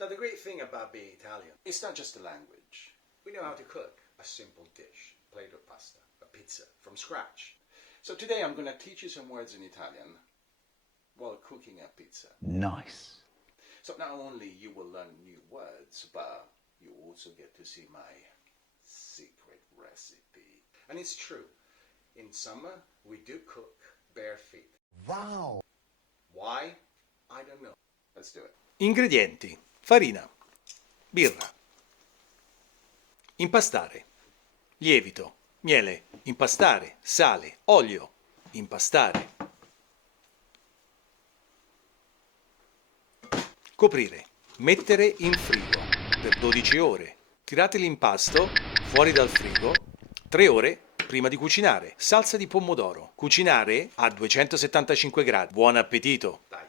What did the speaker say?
Now, the great thing about being Italian, It's not just a language. we know how to cook a simple dish, a plate of pasta, a pizza, from scratch. So today I'm going to teach you some words in Italian while cooking a pizza. Nice. So not only you will learn new words, but you also get to see my secret recipe. And it's true. In summer, we do cook bare feet. Wow. Why? I don't know. Let's do it. Ingredienti: farina, birra, impastare, lievito, miele, impastare, sale, olio, impastare. Coprire, mettere in frigo per 12 ore. Tirate l'impasto fuori dal frigo 3 ore prima di cucinare. Salsa di pomodoro. Cucinare a 275 gradi. Buon appetito! Dai.